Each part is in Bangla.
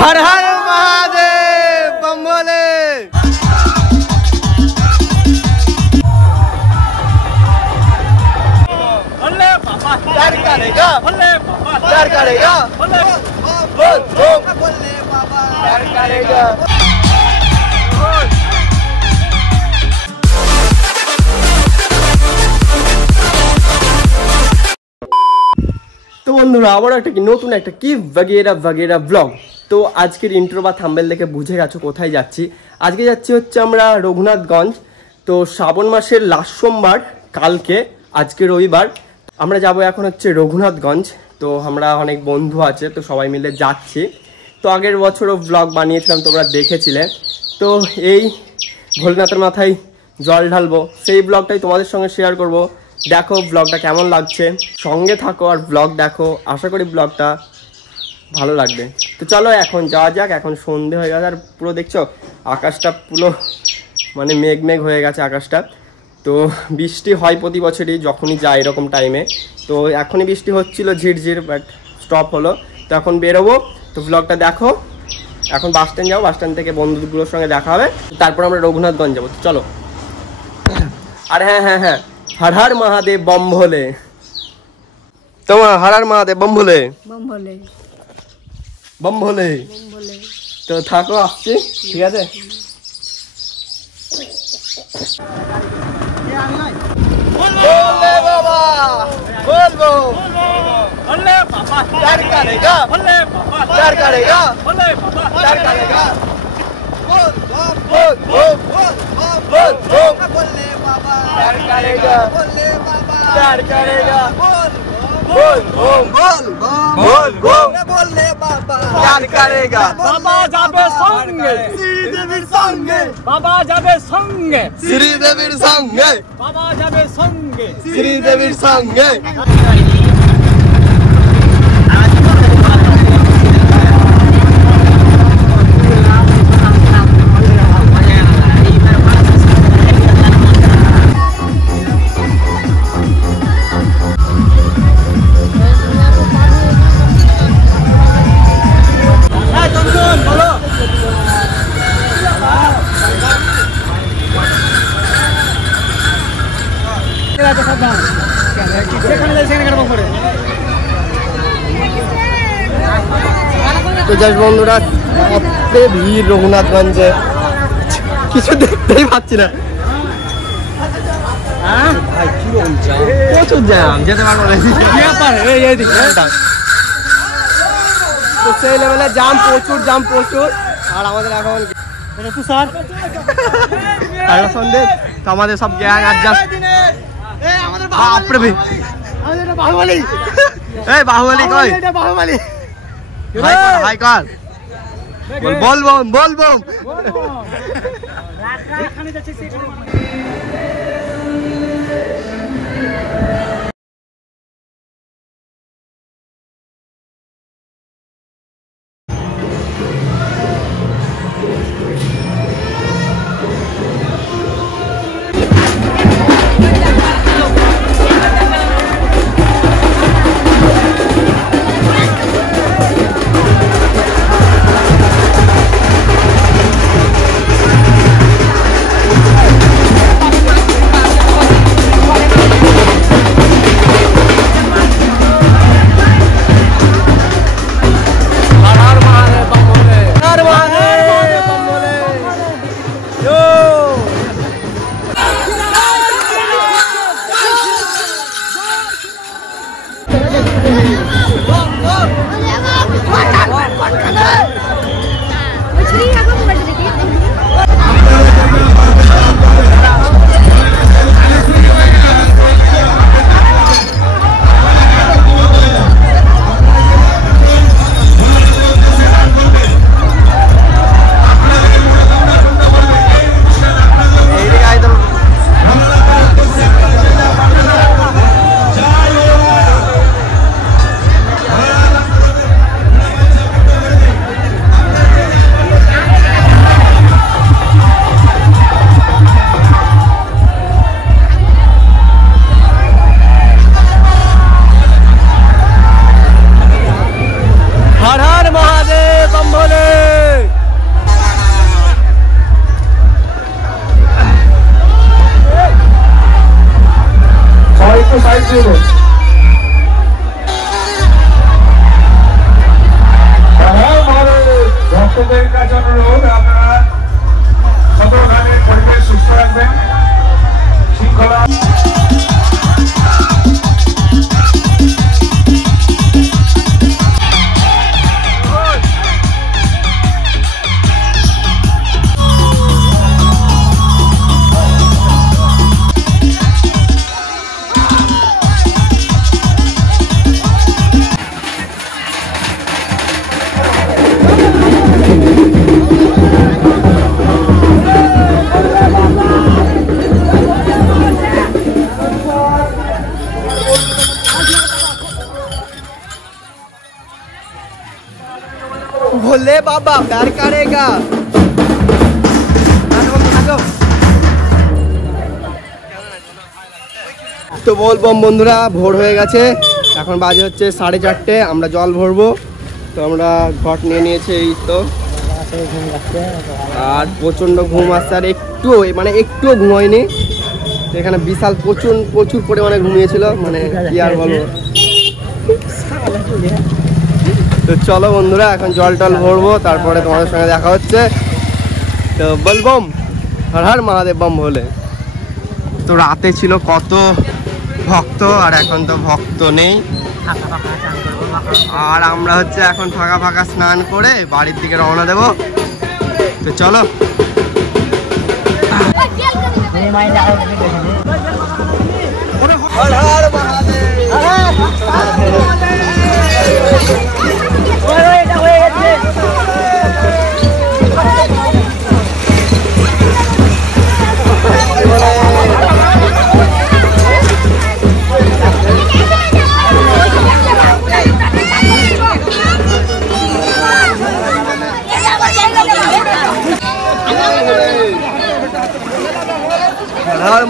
हर हर महादेव बम भोले। प्यार करेगा प्यार करेगा बोल बोले बाबा प्यार करेगा। तो বন্ধুরা আবার একটা কি নতুন একটা কি वगैरह वगैरह ব্লগ। তো আজকের ইন্ট্রো বা থাম্বনেল দেখে বুঝে গেছো কোথায় যাচ্ছি। আজকে যাচ্ছি হচ্ছে আমরা রঘুনাথগঞ্জ। তো শ্রাবণ মাসের লাস্ট সোমবার কালকে, আজকে রবিবার, আমরা যাব এখন হচ্ছে রঘুনাথগঞ্জ। তো আমরা অনেক বন্ধু আছে, তো সবাই মিলে যাচ্ছি। তো আগের বছরও ব্লগ বানিয়েছিলাম, তোমরা দেখেছিলে। তো এই ভোলেনাথের মাথায় জল ঢালবো, সেই ব্লগটাই তোমাদের সঙ্গে শেয়ার করব। দেখো ব্লগটা কেমন লাগছে, সঙ্গে থাকো আর ব্লগ দেখো, আশা করি ব্লগটা ভালো লাগবে। তো চলো এখন যাওয়া যাক। এখন সন্ধে হয়ে গেছে আর পুরো দেখছো আকাশটা পুরো মানে মেঘ মেঘ হয়ে গেছে আকাশটা। তো বৃষ্টি হয় প্রতি বছরই যখনই যায় এরকম টাইমে। তো এখনই বৃষ্টি হচ্ছিল ঝিরঝির, বাট স্টপ হলো। তো এখন বেরোবো, তো ব্লগটা দেখো। এখন বাস স্ট্যান্ড যাবো, বাস স্ট্যান্ড থেকে বন্ধুগুলোর সঙ্গে দেখা হবে, তারপর আমরা রঘুনাথগঞ্জ যাবো। চলো। আর হ্যাঁ হ্যাঁ হ্যাঁ, हर हर महादेव बम भोले। তোমার हर हर महादेव बम भोले बम भोले बम भोले। তো থাকো, আসছি, ঠিক আছে। बोले बाबा बोलबो बोले बाबा प्यार करेगा बोले बाबा प्यार करेगा बोले बाबा प्यार करेगा बोल बोल बोल बोल बोल बोले बाबा प्यार करेगा बोले बाबा प्यार करेगा बोल बोल बोल बोल बोल बोले बाबा प्यार करेगा। बाबा जाबे संगे श्रीदेवीर संगे बाबा जाबे संगे श्रीदेवीर संगे बाबा जाबे संगे श्रीदेवीर संगे। তো জাস্ট বন্ধুরা এত ভিড় রঘুনাথগঞ্জে, কিছু দেখতেই পাচ্ছি না। প্রচুর জ্যাম, যেতে পারবো না। তো সেই লেভেলে জাম, প্রচুর জাম প্রচুর। আর আমাদের এখন সন্দেহ, তো আমাদের সব গ্যাং অ্যাডজাস্ট। বাহুবলী বাহুবলী কই বাহুবলী হাই কর বলবো বলবো। भोले बाबा प्यार करेगा। তো বলবো বন্ধুরা, ভোর হয়ে গেছে, এখন বাজে হচ্ছে 4:30। আমরা জল ভরবো, তো আমরা ঘট নিয়ে নিয়েছি এই তো। আর প্রচন্ড ঘুম আসছে, আর একটুও ঘুম হয়নি। এখানে বিশাল প্রচুর পরিমাণে ঘুমিয়েছিল, মানে কি আর বলবো। তো চলো বন্ধুরা, এখন জল টল ভরবো, তারপরে তোমাদের সঙ্গে দেখা হচ্ছে। তো বলবম হর হর মহাদেব বম বলে। তো রাতে ছিল কত ভক্ত, আর এখন তো ভক্ত নেই। আর আমরা হচ্ছে এখন ফাঁকা ফাঁকা স্নান করে বাড়ির দিকে রওনা দেব। তো চলো। হর হর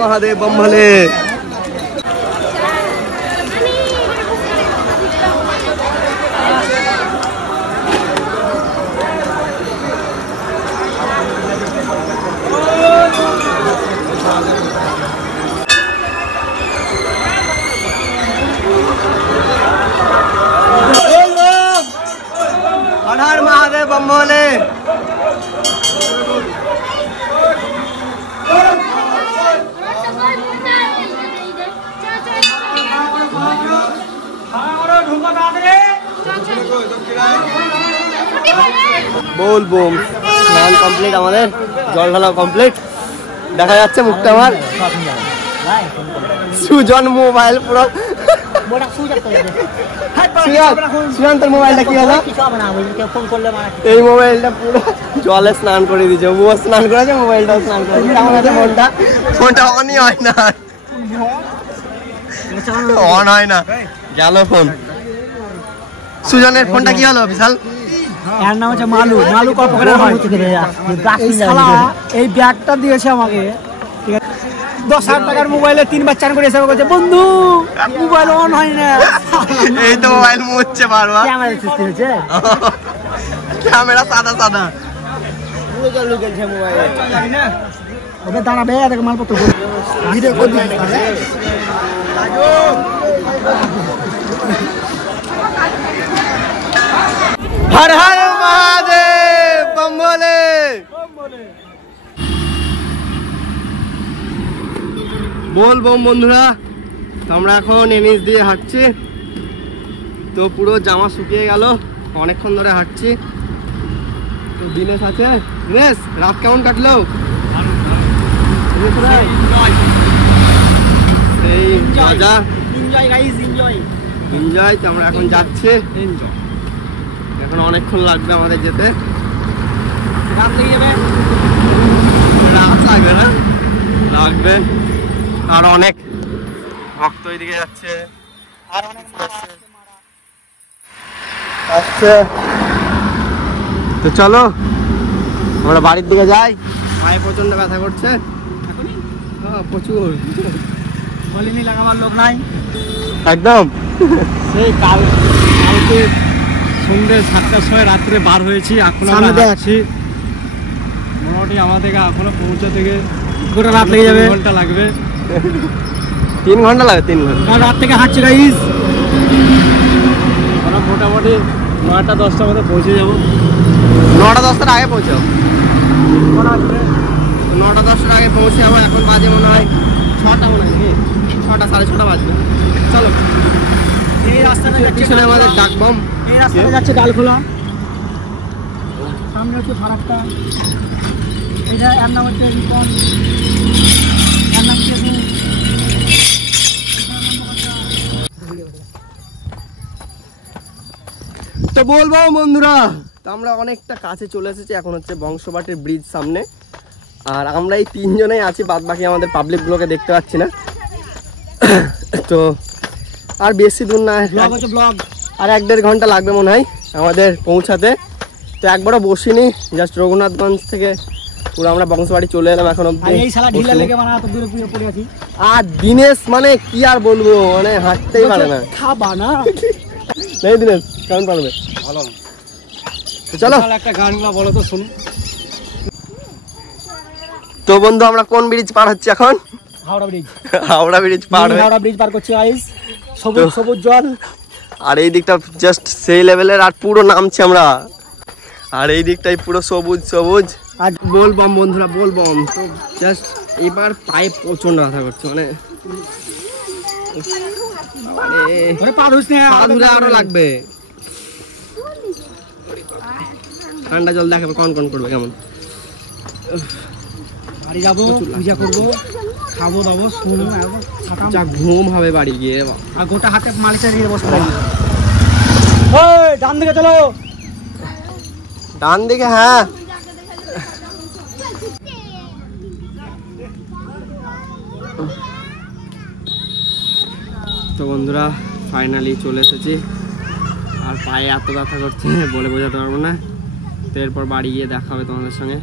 महादेव बम भले। हर हर महादेव बम भोले। बोल बोम स्नान कमप्लीट, हमारे जल ढाला कमप्लीट। देखा जाच्छे मुखटा आमार। सुजन मोबाइल पुरो सुजन তোর মোবাইলটা কি হলো? এই মোবাইলটা পুরো জলে স্নান করে দিয়েছে। ও স্নান করেছে, মোবাইলটাও স্নান করেছে। কেমন আছে ফোনটা অনই হয় না, অন হয় না, গেল ফোন। সুজনের ফোনটা কি হলো বিশাল? এর নাম হচ্ছে মালু। মালু কপকরা হয়। এই শালা এই ব্যাগটা দিয়েছে আমাকে, ঠিক আছে? 10,000 টাকার মোবাইলে 3 বার চান করে এসে বলছে বন্ধু মোবাইল অন হয় না। এই তো মোবাইল মুছছে বারবার। ক্যামেরা সিস্টেম হচ্ছে, ক্যামেরা সাদা সাদা পুরো জল ঢুকেছে মোবাইলে। জানি না ওকে দাঁড়াবে, দেখো মালপত্র ভিডিও করে দিই। हर हर महादेव बम भोले। बोल बम বন্ধুরা, আমরা এখন এনএস দিয়ে হাঁটছি। তো পুরো জামা শুকিয়ে গেল, অনেকক্ষণ ধরে হাঁটছি। তো দিনেশ আছে। দিনেশ, রাত কেমন কাটলো? এই মজা, এনজয় গাইস, এনজয় এনজয়। তো আমরা এখন যাচ্ছি, এখন অনেকক্ষণ লাগবে আমাদের যেতে। রাত লেগে যাবে। রাত লাগবে না, লাগবে। আর অনেক ভক্ত এদিকে যাচ্ছে, আর অনেক আসছে। তো চলো আমরা বাড়ির দিকে যাই। পায়ে প্রচন্ড ব্যথা করছে প্রচুর। বলিনি লাগাবার লোক নাই একদম। সেই কালকে সন্ধ্যে 7টার সময় রাত্রে বার হয়েছি, এখন আমরা যাচ্ছি। মোটামুটি আমাদের এখনো পৌঁছা থেকে গোটা রাত লেগে যাবে, ঘন্টা লাগবে। 3 ঘন্টা লাগে, 3 ঘন্টা রাত থেকে হাঁটছি গাইস। আমরা মোটামুটি 9টা 10টার মধ্যে পৌঁছে যাবো। 9টা 10টার আগে পৌঁছাও। 9টা 10টার আগে পৌঁছে যাবো। এখন বাজে মনে হয় 6টা, মনে হয় 6টা 6:30 বাজবে। চলো। এই রাস্তাটা পিছনে আমাদের ডাকবম। এই রাস্তাটা যাচ্ছে ডালখোলা, সামনে হচ্ছে ফারাক্কা। এটা এর নাম হচ্ছে রিপন, এর নাম হচ্ছে। তো বলবো বন্ধুরা, তো আমরা অনেকটা কাছে চলে এসেছি, এখন হচ্ছে বংশবাটির ব্রিজ সামনে। আর আমরা এই 3 জনেই আছি, বাদ বাকি আমাদের পাবলিকগুলোকে দেখতে পাচ্ছি না। তো আর বেশি দূর না, আর 1-1.5 ঘন্টা লাগবে মনে হয় আমাদের পৌঁছাতে। তো একবারও বসিনি, জাস্ট রঘুনাথগঞ্জ থেকে পুরো আমরা বংশবাড়ি চলে এলাম এখন অব্দি। আর দিনেশ মানে কি আর বলবো, মানে হাঁটতেই পারে না। খাবা না নেই দিনেশ, কেমন পারবে? ভালো। চলো একটা গানগুলো বলো তো শুনি। তো বন্ধু আমরা কোন ব্রিজ পার হচ্ছি এখন? হাওড়া ব্রিজ। হাওড়া ব্রিজ পার, হাওড়া ব্রিজ পার করছি গাইস। সবুজ সবুজ জল, আর এই দিকটা জাস্ট সেই লেভেলের, আর পুরো নামছি আমরা। আর এই দিকটাই পুরো সবুজ সবুজ। আর বলবম বন্ধুরা, বলবম। তো জাস্ট এবার পায়ে প্রচন্ড ব্যথা করছে, মানে আরো লাগবে। ঠান্ডা জল দেখে কন কন করবে কেমন। বাড়ি যাবো, পূজা করবো, খাবো দাবো, শুনবো, যা ঘুম হবে বাড়ি গিয়ে। আর গোটা হাতে মালিশে নিয়ে বসে থাকি। ডান দিকে চলো, ডান দিকে। হ্যাঁ তো বন্ধুরা ফাইনালি চলে এসেছি, আর পায়ে এত ব্যথা করছে বলে বোঝাতে পারবো না। তো এরপর বাড়ি গিয়ে দেখা হবে তোমাদের সঙ্গে।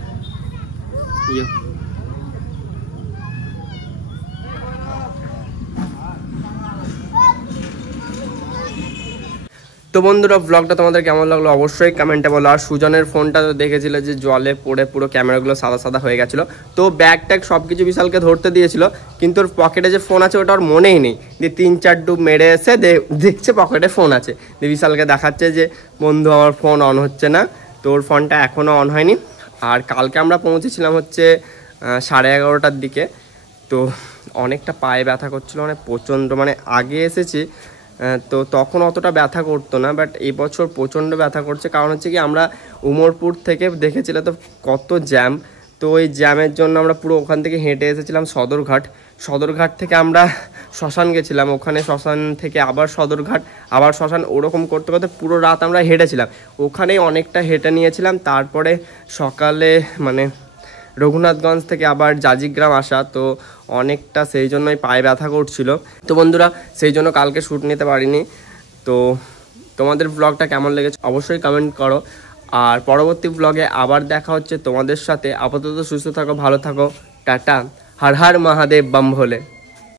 তো বন্ধুরা ব্লগটা তোমাদের কেমন লাগলো অবশ্যই কমেন্টে বলো। আর সুজনের ফোনটা তো দেখেছিল যে জলে পড়ে পুরো ক্যামেরাগুলো সাদা সাদা হয়ে গেছিলো। তো ব্যাগ ট্যাগ সব কিছু বিশালকে ধরতে দিয়েছিল, কিন্তু ওর পকেটে যে ফোন আছে ওটা ওর মনেই নেই। দিয়ে 3-4 ডুব মেরে এসে দেখছে পকেটে ফোন আছে, দিয়ে বিশালকে দেখাচ্ছে যে বন্ধু আমার ফোন অন হচ্ছে না। তো ওর ফোনটা এখনও অন হয়নি। আর কালকে আমরা পৌঁছেছিলাম হচ্ছে 11:30টার দিকে। তো অনেকটা পায়ে ব্যথা করছিলো, মানে প্রচণ্ড, মানে আগে এসেছি তো তখন অতটা ব্যথা করতো না, বাট এবছর প্রচণ্ড ব্যথা করছে। কারণ হচ্ছে কি আমরা উমরপুর থেকে দেখেছিলাম তো কত জ্যাম। তো ওই জ্যামের জন্য আমরা পুরো ওখান থেকে হেঁটে এসেছিলাম সদরঘাট থেকে আমরা শ্মশান গেছিলাম, ওখানে শ্মশান থেকে আবার সদরঘাট, আবার শ্মশান, ওরকম করতে করতে পুরো রাত আমরা হেঁটেছিলাম। ওখানেই অনেকটা হেঁটে নিয়েছিলাম। তারপরে সকালে মানে রঘুনাথগঞ্জ থেকে আবার জাজিগ্রাম আসা, তো অনেকটা সেই জন্যই পায়ে ব্যথা করছিল। তো বন্ধুরা সেই জন্য কালকে শ্যুট নিতে পারিনি। তো তোমাদের ব্লগটা কেমন লেগেছে অবশ্যই কমেন্ট করো। আর পরবর্তী ব্লগে আবার দেখা হচ্ছে তোমাদের সাথে। আপাতত সুস্থ থাকো, ভালো থাকো, টাটা, হর হর মহাদেব, বম ভোলে।